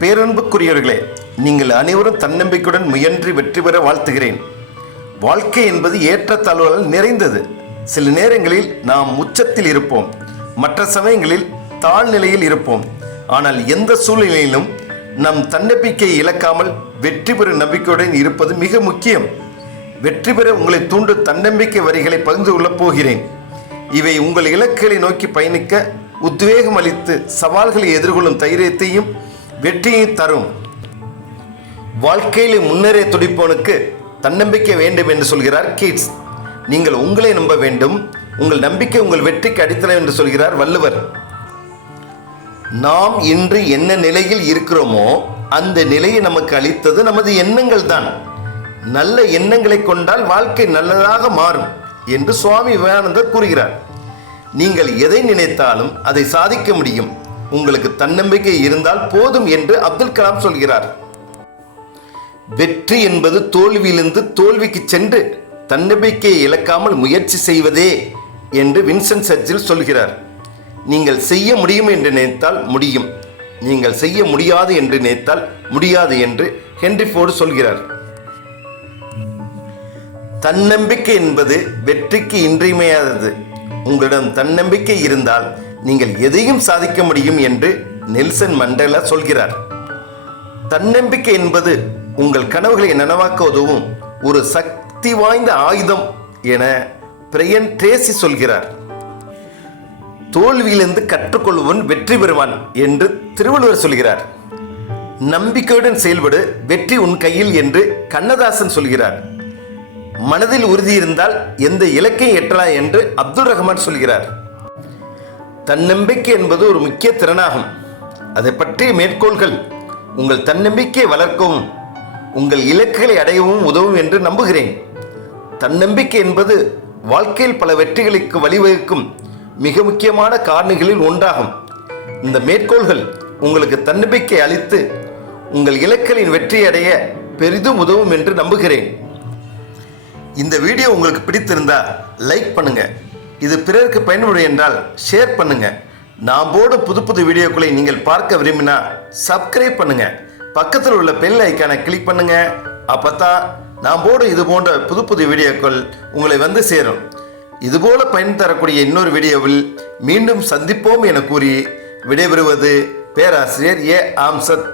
பேரன்புக்குரியவர்களே, நீங்கள் அனைவரும் தன்னம்பிக்கையுடன் முயன்று வெற்றி பெற வாழ்த்துகிறேன். வாழ்க்கை என்பது ஏற்றத்தாழ்வுகள் நிறைந்தது. சில நேரங்களில் நாம் உச்சத்தில் இருப்போம், மற்ற சமயங்களில் தாழ்நிலையில் இருப்போம். ஆனால் எந்த சூழ்நிலையிலும் நம் தன்னம்பிக்கையை இழக்காமல் வெற்றி பெறும் நம்பிக்கையுடன் இருப்பது மிக முக்கியம். வெற்றி பெற உங்களை தூண்டும் தன்னம்பிக்கை வரிகளை பகிர்ந்து கொள்ளப் போகிறேன். இவை உங்கள் இலக்குகளை நோக்கி பயணிக்க உத்வேகம் அளித்து சவால்களை எதிர்கொள்ளும் தைரியத்தையும் வெற்றியை தரும். வாழ்க்கையில் முன்னேற துடிப்பவனுக்கு தன்னம்பிக்கை வேண்டும் என்று சொல்கிறார் கீட்ஸ். நீங்கள் உங்களை நம்ப வேண்டும், உங்கள் நம்பிக்கை உங்கள் வெற்றிக்கு அடித்தளம் என்று சொல்கிறார் வள்ளுவர். நாம் இன்று என்ன நிலையில் இருக்கிறோமோ அந்த நிலையை நமக்கு அளித்தது நமது எண்ணங்கள் தான். நல்ல எண்ணங்களை கொண்டால் வாழ்க்கை நல்லதாக மாறும் என்று சுவாமி விவேகானந்தர் கூறுகிறார். நீங்கள் எதை நினைத்தாலும் அதை சாதிக்க முடியும். உங்களுக்கு தன்னம்பிக்கை இருந்தால் போதும் என்று அப்துல் கலாம் சொல்கிறார். வெற்றி என்பது தோல்வியிலிருந்து தோல்விக்கு சென்று தன்னம்பிக்கையை இழக்காமல் முயற்சி செய்வதே என்று வின்சென்ட் சர்ச்சில் சொல்கிறார். நீங்கள் செய்ய முடியும் என்று நினைத்தால் முடியும், நீங்கள் செய்ய முடியாது என்று நினைத்தால் முடியாது என்று ஹென்றி ஃபோர்டு சொல்கிறார். தன்னம்பிக்கை என்பது வெற்றிக்கு இன்றியமையாதது. உங்களிடம் தன்னம்பிக்கை இருந்தால் நீங்கள் எதையும் சாதிக்க முடியும் என்று நெல்சன் மண்டேலா சொல்கிறார். தன்னம்பிக்கை என்பது உங்கள் கனவுகளை நனவாக்க உதவும் ஒரு சக்தி வாய்ந்த ஆயுதம் என பிரையன் ட்ரேசி சொல்கிறார். தோல்வியிலிருந்து கற்றுக்கொள்வன் வெற்றி பெறுவான் என்று திருவள்ளுவர் சொல்கிறார். நம்பிக்கையுடன் செயல்படு, வெற்றி உன் கையில் என்று கண்ணதாசன் சொல்கிறார். மனதில் உறுதி இருந்தால் எந்த இலக்கையும் எட்டலாம் என்று அப்துல் ரஹ்மான் சொல்கிறார். தன்னம்பிக்கை என்பது ஒரு முக்கிய திறனாகும். அதை பற்றிய மேற்கோள்கள் உங்கள் தன்னம்பிக்கையை வளர்க்கவும் உங்கள் இலக்குகளை அடையவும் உதவும் என்று நம்புகிறேன். தன்னம்பிக்கை என்பது வாழ்க்கையில் பல வெற்றிகளுக்கு வழிவகுக்கும் மிக முக்கியமான காரணிகளில் ஒன்றாகும். இந்த மேற்கோள்கள் உங்களுக்கு தன்னம்பிக்கை அளித்து உங்கள் இலக்குகளின் வெற்றி அடைய பெரிதும் உதவும் என்று நம்புகிறேன். இந்த வீடியோ உங்களுக்கு பிடித்திருந்தா லைக் பண்ணுங்க. இது பிறருக்கு பயன்படும் என்றால் ஷேர் பண்ணுங்க. நான் போடும் புது புது வீடியோக்களை நீங்கள் பார்க்க விரும்பினா சப்ஸ்கிரைப் பண்ணுங்க. பக்கத்தில் உள்ள பெல் ஐக்கானை கிளிக் பண்ணுங்க. அப்பதான் நான் போடும் இது போன்ற புது புது வீடியோக்கள் உங்களை வந்து சேரும். இதுபோல பயன் தரக்கூடிய இன்னொரு வீடியோவில் மீண்டும் சந்திப்போம் என கூறி விடைபெறுவது பேராசிரியர் ஏ. ஆம்சத்.